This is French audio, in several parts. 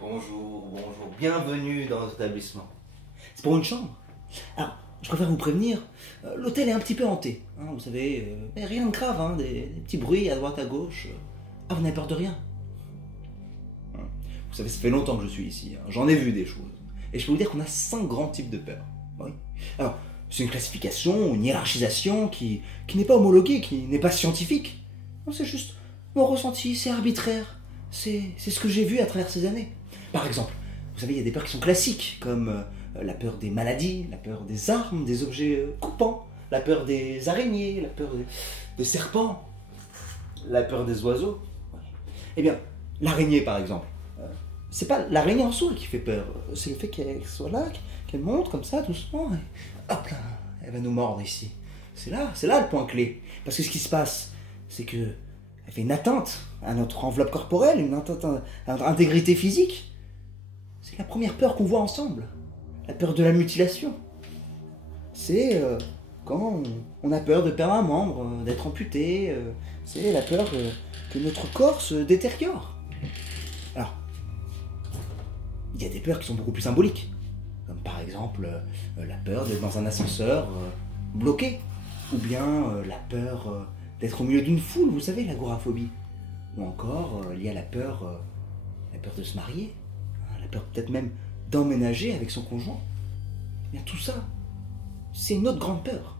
Bonjour, bonjour, bienvenue dans notre établissement. C'est pour une chambre. Alors, je préfère vous prévenir, l'hôtel est un petit peu hanté. Hein, vous savez, mais rien de grave, hein, des petits bruits à droite, à gauche. Ah, vous n'avez peur de rien? Vous savez, ça fait longtemps que je suis ici. Hein, j'en ai vu des choses. Et je peux vous dire qu'on a 5 grands types de peurs. Oui. Alors, c'est une classification, une hiérarchisation qui n'est pas homologuée, qui n'est pas scientifique. Non, c'est juste mon ressenti, c'est arbitraire. C'est ce que j'ai vu à travers ces années. Par exemple, vous savez, il y a des peurs qui sont classiques, comme la peur des maladies, la peur des armes, des objets coupants, la peur des araignées, la peur des serpents, la peur des oiseaux. Ouais. Eh bien, l'araignée, par exemple, c'est pas l'araignée en soi qui fait peur, c'est le fait qu'elle soit là, qu'elle monte comme ça, doucement, et hop là, elle va nous mordre ici. C'est là le point clé. Parce que ce qui se passe, c'est que elle fait une atteinte à notre enveloppe corporelle, une atteinte à notre intégrité physique. C'est la première peur qu'on voit ensemble. La peur de la mutilation. C'est quand on a peur de perdre un membre, d'être amputé. C'est la peur que notre corps se détériore. Alors, il y a des peurs qui sont beaucoup plus symboliques. Comme par exemple la peur d'être dans un ascenseur bloqué. Ou bien la peur d'être au milieu d'une foule, vous savez, l'agoraphobie. Ou encore, il y a la peur de se marier. La peur peut-être même d'emménager avec son conjoint. Eh bien, tout ça, c'est une autre grande peur.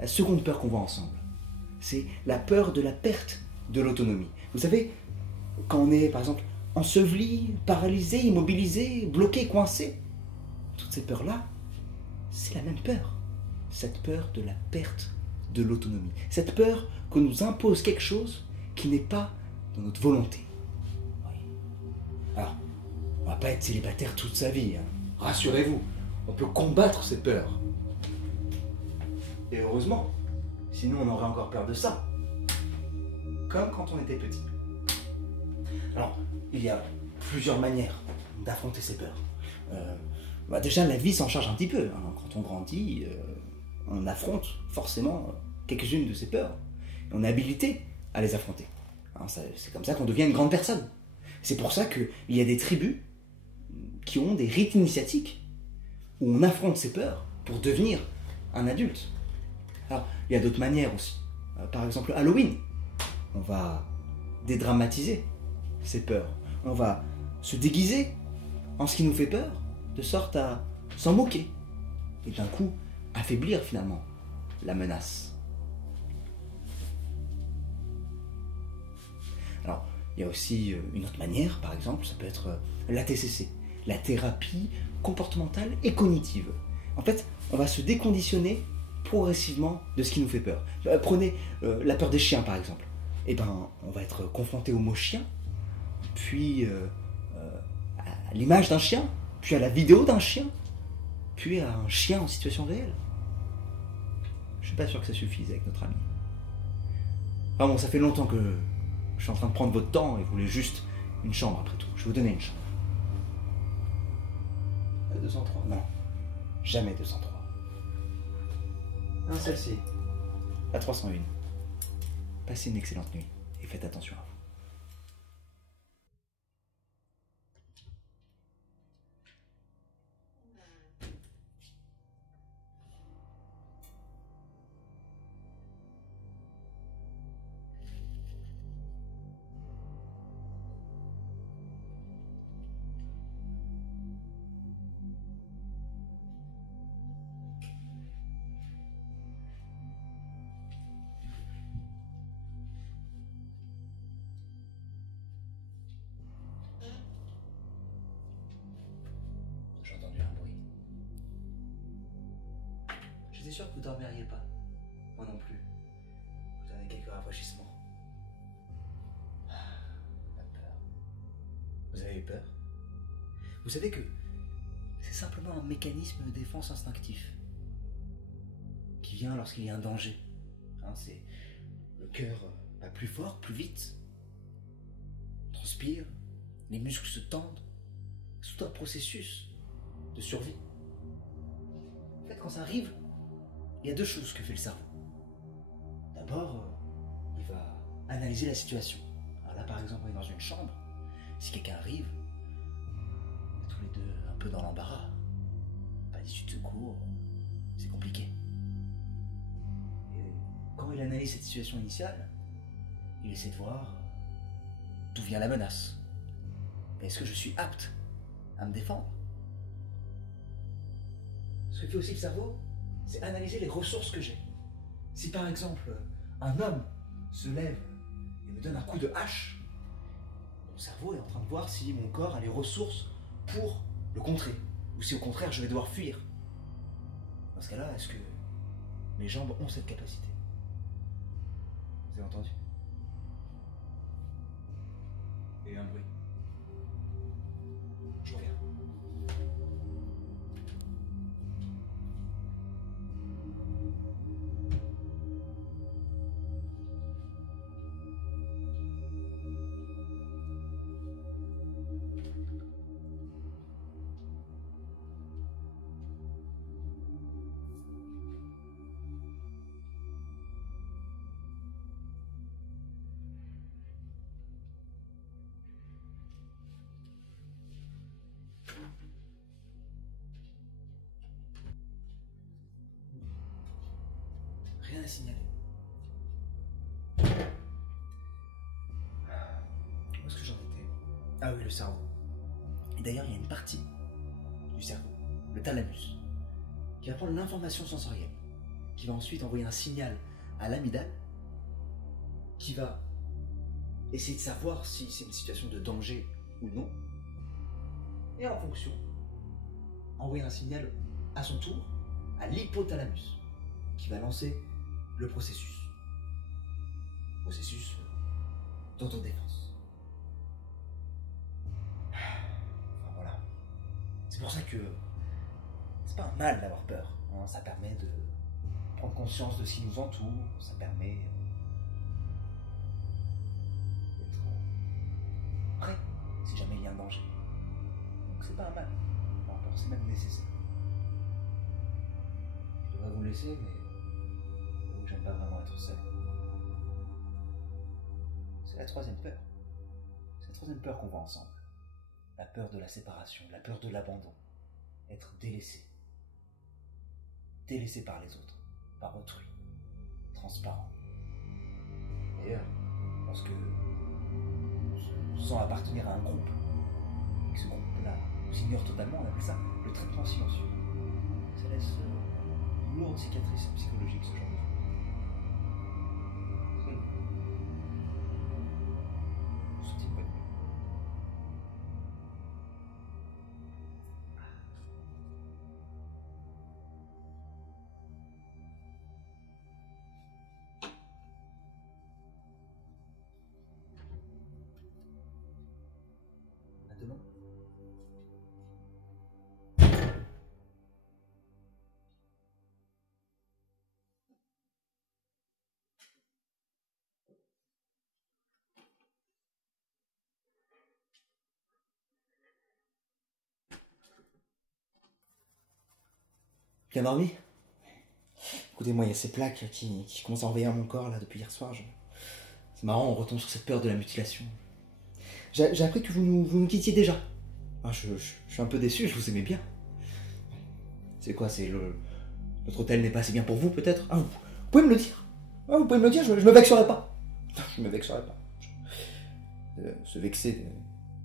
La seconde peur qu'on voit ensemble, c'est la peur de la perte de l'autonomie. Vous savez, quand on est, par exemple, enseveli, paralysé, immobilisé, bloqué, coincé, toutes ces peurs-là, c'est la même peur. Cette peur de la perte de l'autonomie. Cette peur qu'on nous impose quelque chose qui n'est pas dans notre volonté. Oui. Alors, on va pas être célibataire toute sa vie. Hein. Rassurez-vous, on peut combattre ces peurs. Et heureusement, sinon on aurait encore peur de ça. Comme quand on était petit. Alors, il y a plusieurs manières d'affronter ces peurs. Déjà, la vie s'en charge un petit peu. Hein. Quand on grandit, on affronte forcément quelques-unes de ces peurs. Et on est habilité à les affronter. Hein, c'est comme ça qu'on devient une grande personne. C'est pour ça qu'il y a des tribus qui ont des rites initiatiques où on affronte ses peurs pour devenir un adulte. Alors, il y a d'autres manières aussi. Par exemple, Halloween. On va dédramatiser ces peurs. On va se déguiser en ce qui nous fait peur, de sorte à s'en moquer. Et d'un coup, affaiblir finalement la menace. Alors, il y a aussi une autre manière, par exemple, ça peut être la TCC, la thérapie comportementale et cognitive. En fait, on va se déconditionner progressivement de ce qui nous fait peur. Prenez la peur des chiens, par exemple. Eh ben, on va être confronté au mot chien, puis à l'image d'un chien, puis à la vidéo d'un chien, puis à un chien en situation réelle. Je suis pas sûr que ça suffise avec notre ami. Enfin bon, ça fait longtemps que je suis en train de prendre votre temps et vous voulez juste une chambre après tout. Je vais vous donner une chambre. 203? Non. Jamais 203. Non, celle-ci. La 301. Passez une excellente nuit et faites attention à vous. J'ai entendu un bruit. J'étais sûr que vous dormiriez pas. Moi non plus. Vous avez quelques rafraîchissements. Pas peur. Vous avez eu peur? Vous savez que c'est simplement un mécanisme de défense instinctif qui vient lorsqu'il y a un danger. Hein, c'est le cœur va plus fort, plus vite, on transpire, les muscles se tendent. C'est tout un processus de survie. En fait, quand ça arrive, il y a deux choses que fait le cerveau. D'abord, il va analyser la situation. Alors là, par exemple, on est dans une chambre. Si quelqu'un arrive, tous les deux un peu dans l'embarras. Pas d'issue de secours, c'est compliqué. Et quand il analyse cette situation initiale, il essaie de voir d'où vient la menace. Est-ce que je suis apte à me défendre? Ce que fait aussi le cerveau, c'est analyser les ressources que j'ai. Si par exemple, un homme se lève et me donne un coup de hache, mon cerveau est en train de voir si mon corps a les ressources pour le contrer, ou si au contraire je vais devoir fuir. Dans ce cas-là, est-ce que mes jambes ont cette capacité? Vous avez entendu? Il y a eu un bruit. Je reviens. Rien à signaler. Où est-ce que j'en étais? Ah oui, le cerveau. Et d'ailleurs, il y a une partie du cerveau, le thalamus, qui va prendre l'information sensorielle, qui va ensuite envoyer un signal à l'amygdale, qui va essayer de savoir si c'est une situation de danger ou non, et en fonction, envoyer un signal à son tour à l'hypothalamus, qui va lancer le processus d'autodéfense. Enfin voilà. C'est pour ça que c'est pas un mal d'avoir peur, hein. Ça permet de prendre conscience de ce qui nous entoure, ça permet d'être prêt si jamais il y a un danger. Donc c'est pas un mal. Avoir peur, c'est même nécessaire. Je devrais vous laisser, mais j'aime pas vraiment être seul. C'est la troisième peur. C'est la troisième peur qu'on voit ensemble. La peur de la séparation, la peur de l'abandon. Être délaissé. Délaissé par les autres, par autrui. Transparent. D'ailleurs, lorsque on se sent appartenir à un groupe, et que ce groupe-là nous ignore totalement, on appelle ça le traitement silencieux. Ça laisse une lourde cicatrice psychologique, ce genre de choses. Bien dormi? Écoutez, moi, il y a ces plaques qui commencent à envahir mon corps là depuis hier soir. C'est marrant, on retombe sur cette peur de la mutilation. J'ai appris que vous nous quittiez déjà. Ah, je suis un peu déçu, je vous aimais bien. C'est quoi, notre hôtel n'est pas assez bien pour vous, peut-être? Ah, vous pouvez me le dire. Ah, vous pouvez me le dire, je me vexerai pas. Je me vexerai pas. Se vexer,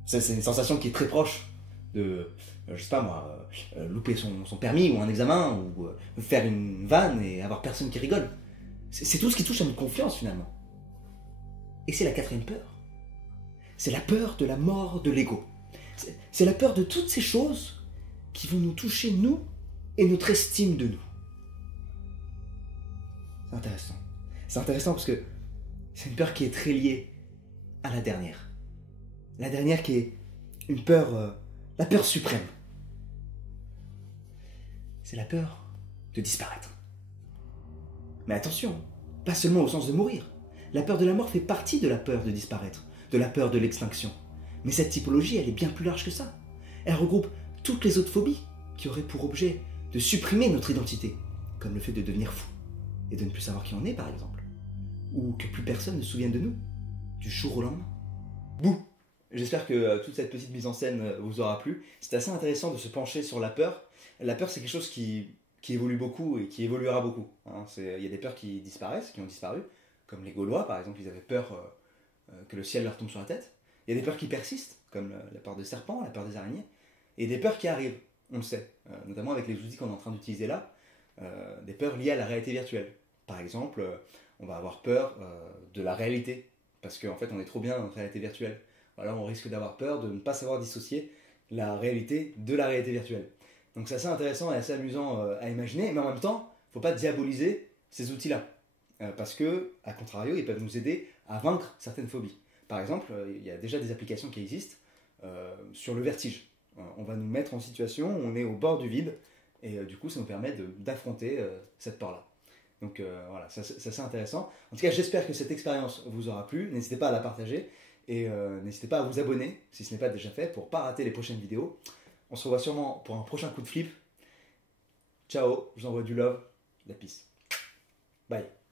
ça, c'est une sensation qui est très proche de, je sais pas moi, louper son permis ou un examen, ou faire une vanne et avoir personne qui rigole. C'est tout ce qui touche à notre confiance, finalement. Et c'est la quatrième peur. C'est la peur de la mort de l'ego. C'est la peur de toutes ces choses qui vont nous toucher, nous, et notre estime de nous. C'est intéressant. C'est intéressant parce que c'est une peur qui est très liée à la dernière. La dernière qui est une peur, la peur suprême. C'est la peur de disparaître. Mais attention, pas seulement au sens de mourir. La peur de la mort fait partie de la peur de disparaître, de la peur de l'extinction. Mais cette typologie, elle est bien plus large que ça. Elle regroupe toutes les autres phobies qui auraient pour objet de supprimer notre identité, comme le fait de devenir fou et de ne plus savoir qui on est, par exemple. Ou que plus personne ne se souvienne de nous, du jour au lendemain. Bouh! J'espère que toute cette petite mise en scène vous aura plu. C'est assez intéressant de se pencher sur la peur. La peur, c'est quelque chose qui évolue beaucoup et qui évoluera beaucoup. Hein. Il y a des peurs qui disparaissent, qui ont disparu, comme les Gaulois par exemple, ils avaient peur que le ciel leur tombe sur la tête. Il y a des peurs qui persistent, comme la peur des serpents, la peur des araignées, et des peurs qui arrivent, on le sait, notamment avec les outils qu'on est en train d'utiliser là, des peurs liées à la réalité virtuelle. Par exemple, on va avoir peur de la réalité, parce qu'en fait on est trop bien dans la réalité virtuelle. Voilà, on risque d'avoir peur de ne pas savoir dissocier la réalité de la réalité virtuelle. Donc c'est assez intéressant et assez amusant à imaginer, mais en même temps, il ne faut pas diaboliser ces outils-là. Parce que, à contrario, ils peuvent nous aider à vaincre certaines phobies. Par exemple, il y a déjà des applications qui existent sur le vertige. On va nous mettre en situation où on est au bord du vide, et du coup ça nous permet d'affronter cette peur-là. Donc voilà, c'est assez intéressant. En tout cas, j'espère que cette expérience vous aura plu. N'hésitez pas à la partager, et n'hésitez pas à vous abonner, si ce n'est pas déjà fait, pour ne pas rater les prochaines vidéos. On se revoit sûrement pour un prochain coup de flip. Ciao, je vous envoie du love, de la peace. Bye.